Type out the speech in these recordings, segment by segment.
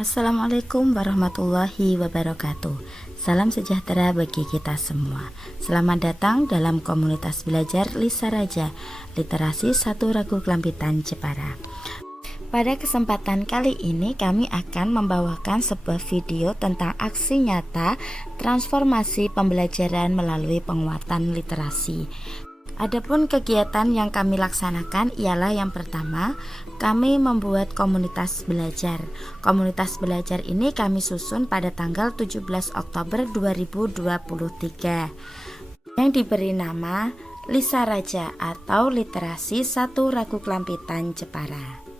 Assalamualaikum warahmatullahi wabarakatuh. Salam sejahtera bagi kita semua. Selamat datang dalam komunitas belajar Lisa Raja, Literasi 1 Ragu Klampitan Jepara. Pada kesempatan kali ini kami akan membawakan sebuah video tentang aksi nyata transformasi pembelajaran melalui penguatan literasi. Adapun kegiatan yang kami laksanakan ialah yang pertama, kami membuat komunitas belajar. Komunitas belajar ini kami susun pada tanggal 17 Oktober 2023 yang diberi nama Lisa Raja atau Literasi 1 Ragu Klampitan Jepara.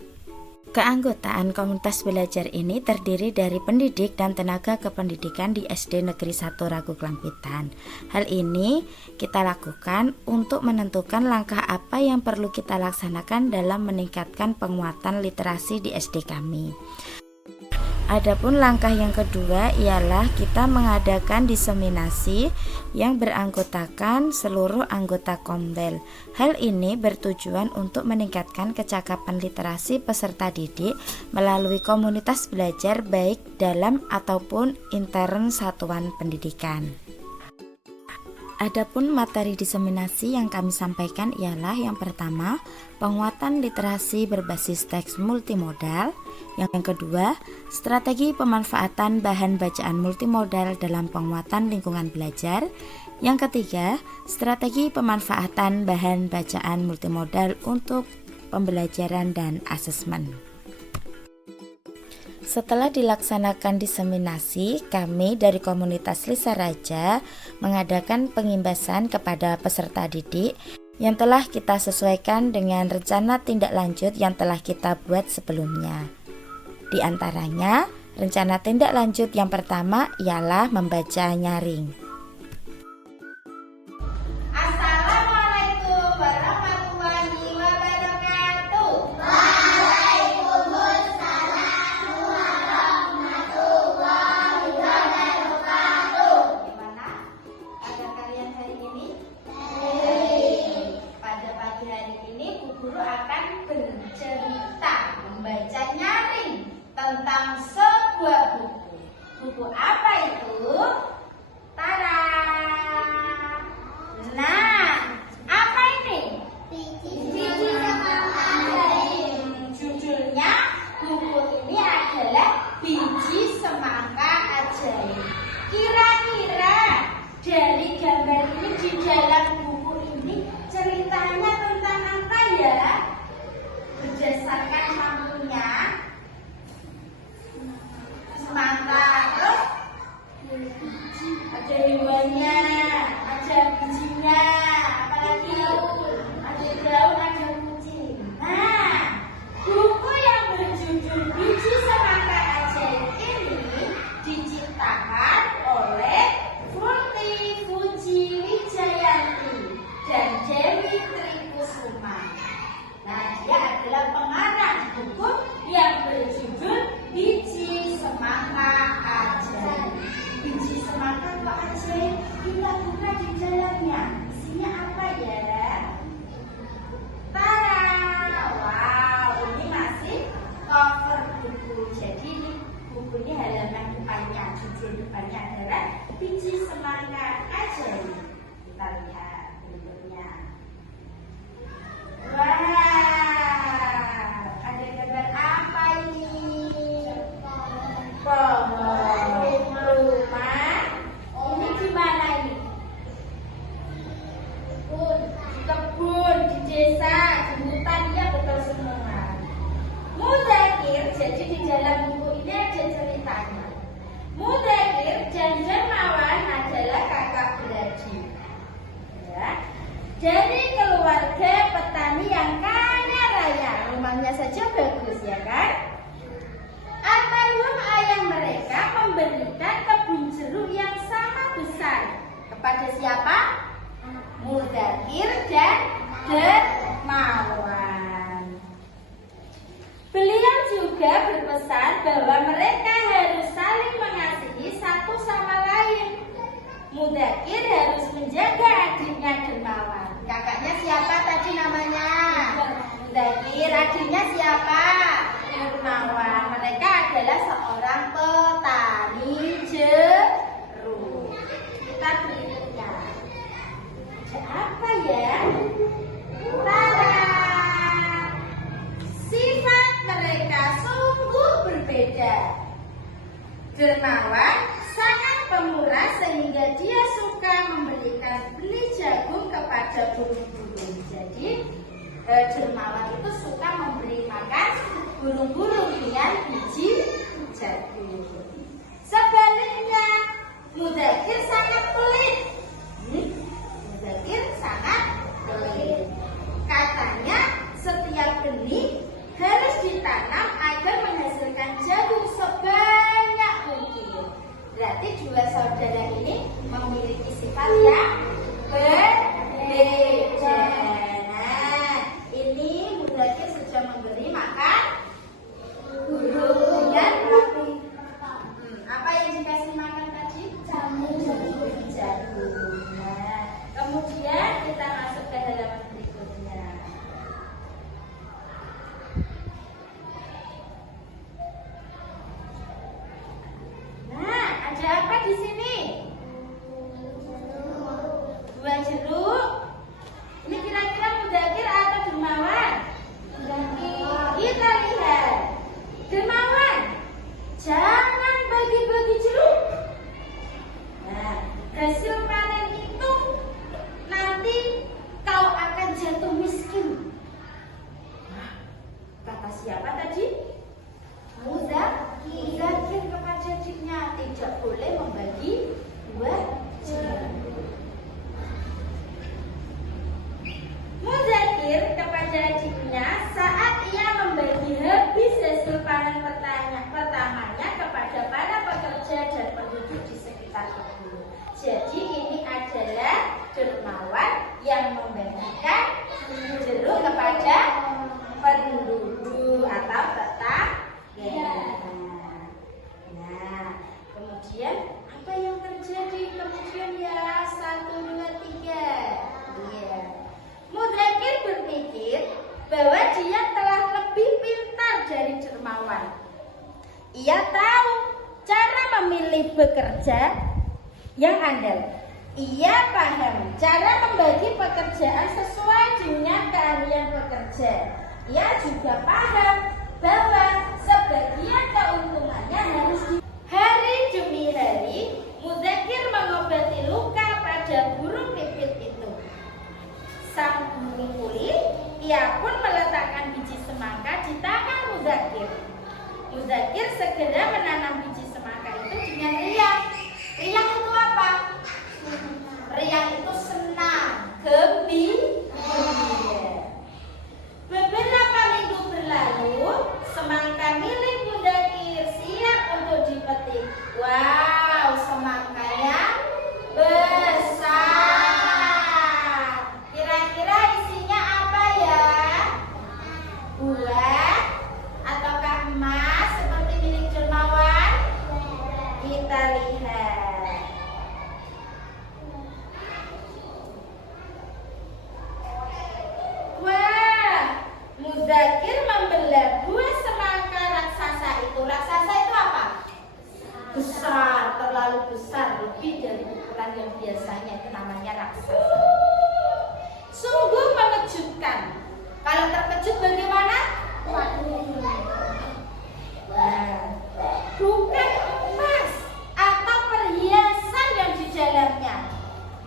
Keanggotaan komunitas belajar ini terdiri dari pendidik dan tenaga kependidikan di SD Negeri 1 Ragu Klampitan. Hal ini kita lakukan untuk menentukan langkah apa yang perlu kita laksanakan dalam meningkatkan penguatan literasi di SD kami. Adapun langkah yang kedua ialah kita mengadakan diseminasi yang beranggotakan seluruh anggota Komdel. Hal ini bertujuan untuk meningkatkan kecakapan literasi peserta didik melalui komunitas belajar baik dalam ataupun intern satuan pendidikan. Adapun materi diseminasi yang kami sampaikan ialah yang pertama, penguatan literasi berbasis teks multimodal. Yang kedua, strategi pemanfaatan bahan bacaan multimodal dalam penguatan lingkungan belajar. Yang ketiga, strategi pemanfaatan bahan bacaan multimodal untuk pembelajaran dan asesmen. Setelah dilaksanakan diseminasi, kami dari komunitas Lisa Raja mengadakan pengimbasan kepada peserta didik yang telah kita sesuaikan dengan rencana tindak lanjut yang telah kita buat sebelumnya. Di antaranya, rencana tindak lanjut yang pertama ialah membaca nyaring. Assalamualaikum warahmatullahi wabarakatuh. Waalaikumsalam warahmatullahi wabarakatuh. Gimana pada kalian hari ini? Pada pagi hari ini Bu Guru akan bercerita membaca nyaring tentang sebuah buku. Buku apa itu? Tada! Nah, apa ini? Biji Semangka. Judulnya buku ini adalah Biji Semangka Ajaib. Kira-kira dari gambar ini di dalam buku ini ceritanya tentang apa ya? Berdasarkan sampulnya, semangka, terus ada hewannya, ada bijinya, apalagi ada daun, ada kucing. Nah, buku yang berjudul Biji Semangka Ajaib ini diciptakan oleh Fruity Fuji Wijayanti dan Dewi Trikusuma. Nah, dia adalah pengarang buku yang berjudul Biji Semangka Ajaib. Biji semangka kok ajaib? Kita buka di dalamnya. Isinya apa ya? Tada! Wow, ini masih cover buku. Jadi ini bukunya halaman depannya, judul depannya adalah Biji Semangka Ajaib. Kita lihat berikutnya. Wah, ada gambar apa ini? Pohon, rumah. Ini di mana ini? Kebun di desa, di hutan, ya betul semua. Mudakir, jadi di dalam buku ini ada ceritanya. Mudakir dan Dermawan adalah kakak beradik. Ya. Dari keluarga petani yang kaya raya, rumahnya saja bagus ya kan? Almarhum ayah mereka memberikan kebun jeruk yang sangat besar kepada siapa? Mudakir dan Dermawan. Beliau juga berpesan bahwa mereka harus saling mengasihi satu sama lain. Mudakir harus menjaga adiknya Dermawan. Kakaknya siapa tadi namanya? Mudakir. Adiknya siapa? Dermawan. Mereka adalah seorang seorang petani jeruk. Kita berikutnya. Ada apa ya? Tada! Sifat mereka sungguh berbeda. Dermawan sangat pemurah sehingga dia suka memberikan benih jagung kepada burung-burung. Jadi dermawan itu suka memberi makan burung-burung dengan biji jagung. Sebaliknya, Mudzakkir sangat pelit. Mudzakkir sangat pelit. Katanya setiap benih harus ditanam agar menghasilkan jagung sebanyak mungkin. Berarti dua saudara ini memiliki sifat yang berbeda. Nah, ini Mudzakkir sedang memberi makan burung dengan apa yang dikasih makan tadi? Jagung. Nah, kemudian kita masuk ke halaman berikutnya. Nah, ada apa di sini? Dua jeruk. Ini kira-kira Mudzakkir atau dermawan? Kita lihat. Dermawan, jangan bagi-bagi jeruk. Nah, hasil panen itu nanti kau akan jatuh miskin. Nah, kata siapa tadi? Mudzakkir kepada adiknya tidak boleh membagi buah jeruk. Mudzakkir kepada adiknya saat ia membagi habis hasil panen pertamanya kepada para pekerja dan penduduk di sekitar kebun. Jadi ini adalah dermawan yang membagikan jeruk kepada penduduk atau tetangga. Nah, kemudian apa yang terjadi kemudian ya? 1, 2, 3. Iya. Mudzakkir berpikir bahwa dia telah lebih pintar dari dermawan. Ia tahu cara memilih bekerja yang andal. Ia paham cara membagi pekerjaan sesuai dengan keahlian pekerja. Ia juga paham bahwa sebagian keuntungannya harus hari demi hari Mudzakkir mengobati luka pada burung pipit itu. Sang burung pulih, ia pun meletakkan biji semangka di tangan Mudzakkir. Mudzakkir segera menanam biji semangka itu dengan riang. Riang itu apa? Riang itu senang, gembira. Beberapa minggu berlalu, semangka milik Mudzakkir siap untuk dipetik. Wow, semangka yang besar. Kira-kira isinya apa ya? Buah ataukah emas seperti milik dermawan? Kita lihat. Wah, Mudzakkir membelah buah semangka raksasa itu. Raksasa itu apa? Besar, terlalu besar, lebih dari ukuran yang biasanya, itu namanya raksasa. Sungguh mengejutkan. Kalau terkejut bagaimana? Wah, bukan emas atau perhiasan yang di dalamnya,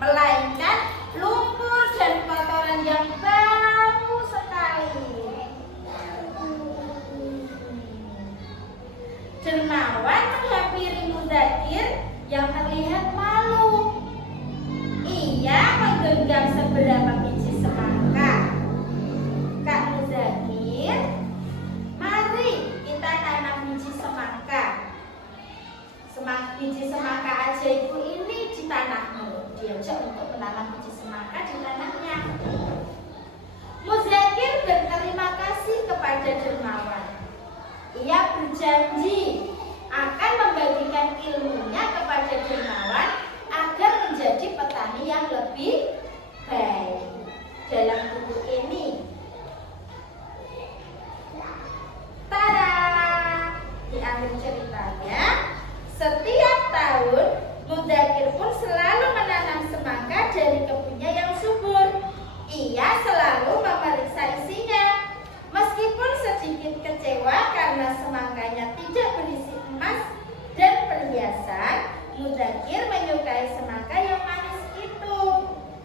melainkan lumpur dan kotoran yang bau sekali. Dermawan menghampiri Mudzakkir yang terlihat malu. Ia menggenggam seberapa biji semangka. Kak Mudzakkir, mari kita tanam biji semangka. Biji semangka ajaibku ini di tanahmu. Diajak untuk menanam biji semangka di tanahnya. Mudzakkir berterima kasih kepada dermawan. Ia berjanji akan membagikan ilmunya kepada dermawan agar menjadi petani yang lebih baik. Dalam buku ini, tada! Di akhir ceritanya, Setiap tahun, Muzakir pun selalu menanam semangka dari kebunnya yang subur. Ia selalu memeriksa isinya. Meskipun sedikit kecewa karena semangkanya tidak berisi emas dan perhiasan, Muzakir menyukai semangka yang manis itu.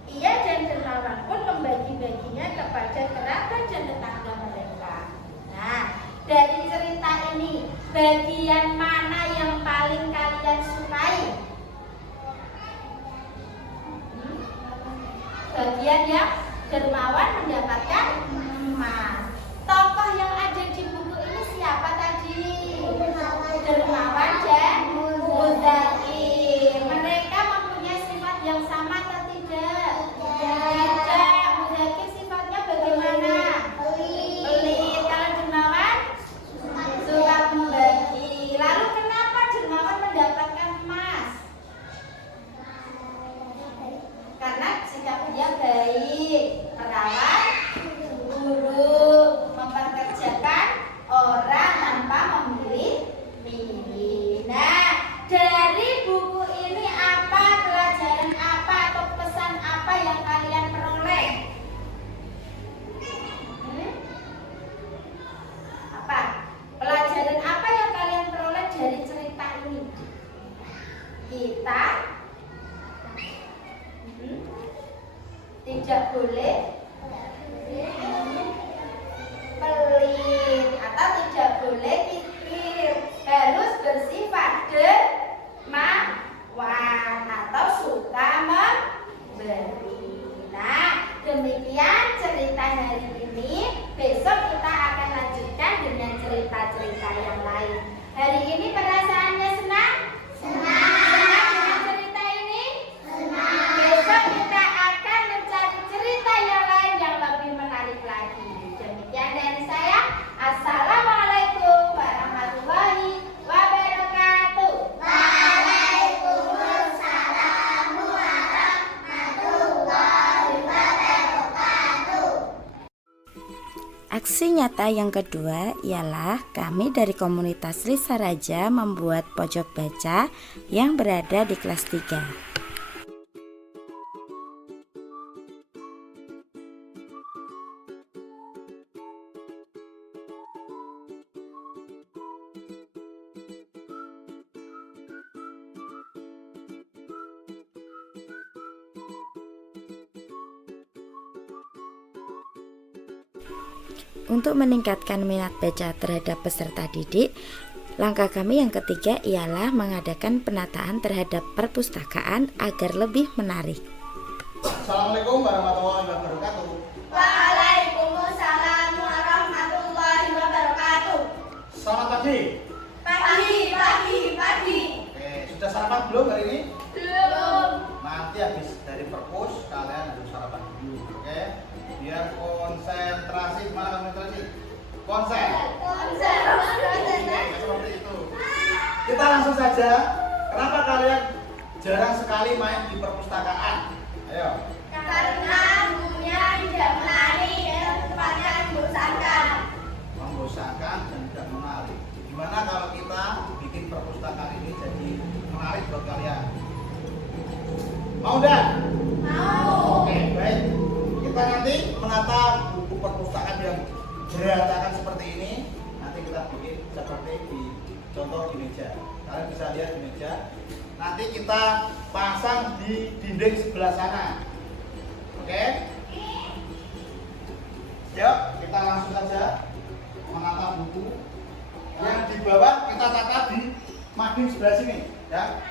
Ia dan Dermawan pun membagi-baginya kepada kerabat dan tetangga mereka. Nah, dari cerita ini, bagian mana yang paling kalian sukai? Bagian yang Dermawan mendapatkan emas. Tokoh yang ada di buku ini siapa tadi? Dermawan dan Muzakir. Mereka mempunyai sifat yang sama atau tidak? Tidak. Muzakir sifatnya bagaimana? Pelit. Kalau Dermawan suka membagi. Lalu kenapa Dermawan mendapatkan emas? Karena sikap dia baik, merawat guru, memperkerjakan orang tanpa memilih-milih. Nah, dari buku ini apa pelajaran apa atau pesan apa yang kalian peroleh? Apa? Pelajaran apa yang kalian peroleh dari cerita ini? Kita tidak boleh pelit atau tidak boleh kikir, harus bersifat dermawan atau suka memberi. Nah, demikian cerita hari ini. Besok kita akan lanjutkan dengan cerita-cerita yang lain. Hari ini perasaannya senang? Senang. Senang dengan cerita ini? Senang. Besok kita akan mencari cerita yang lain yang lebih menarik lagi. Demikian dari saya. Assalamualaikum warahmatullahi wabarakatuh. Waalaikumsalam warahmatullahi wabarakatuh. Aksi nyata yang kedua ialah kami dari komunitas Lisa Raja membuat pojok baca yang berada di kelas 3. Untuk meningkatkan minat baca terhadap peserta didik, langkah kami yang ketiga ialah mengadakan penataan terhadap perpustakaan agar lebih menarik. Assalamualaikum warahmatullahi wabarakatuh. Waalaikumsalam warahmatullahi wabarakatuh. Selamat pagi. Pagi. Oke, sudah sarapan belum hari ini? Belum. Nanti habis dari perpus kalian harus sarapan dulu, oke? Biar konsentrasi. Mana konsentrasi? Konsen. Oke, seperti itu. Kita langsung saja. Kenapa kalian jarang sekali main di perpustakaan? Ayo. Karena bukunya tidak menarik dan tempatnya membosankan. Membosankan dan tidak menarik. Gimana kalau kita bikin perpustakaan ini jadi menarik buat kalian? Mau enggak? Mau. Oke, baik. Kita nanti menata buku perpustakaan yang berantakan seperti ini. Nanti kita bikin seperti di contoh di meja. Kalian bisa lihat di meja. Nanti kita pasang di dinding sebelah sana. Oke? Yuk, kita langsung saja menata buku. Yang di bawah kita tata di mading sebelah sini, ya.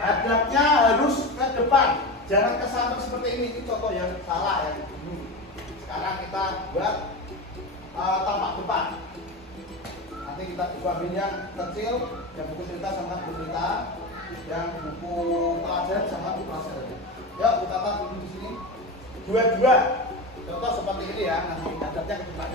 Hadapnya harus ke depan, jangan ke samping seperti ini. Itu contoh yang salah ya. Sekarang kita buat tampak depan. Nanti kita ambil yang kecil, yang buku cerita sama buku cerita, yang buku pelajaran sama buku pelajaran. Yuk, kita tata dulu di sini. Dua-dua. Contoh seperti ini ya. Nanti hadapnya ke depan.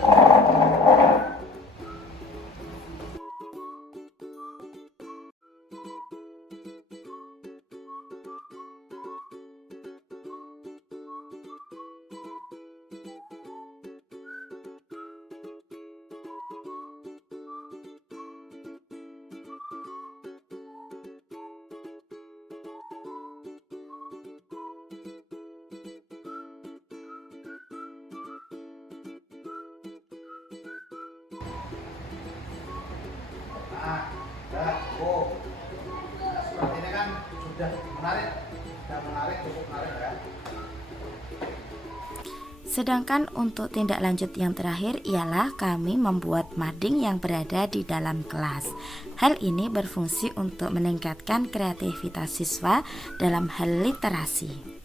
Sudah menarik, cukup menarik ya. Sedangkan untuk tindak lanjut yang terakhir ialah kami membuat mading yang berada di dalam kelas. Hal ini berfungsi untuk meningkatkan kreativitas siswa dalam hal literasi.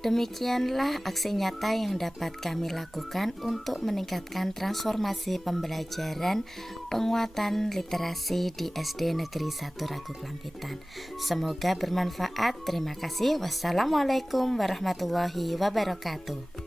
Demikianlah aksi nyata yang dapat kami lakukan untuk meningkatkan transformasi pembelajaran penguatan literasi di SD Negeri 1 Ragu Klampitan. Semoga bermanfaat. Terima kasih. Wassalamualaikum warahmatullahi wabarakatuh.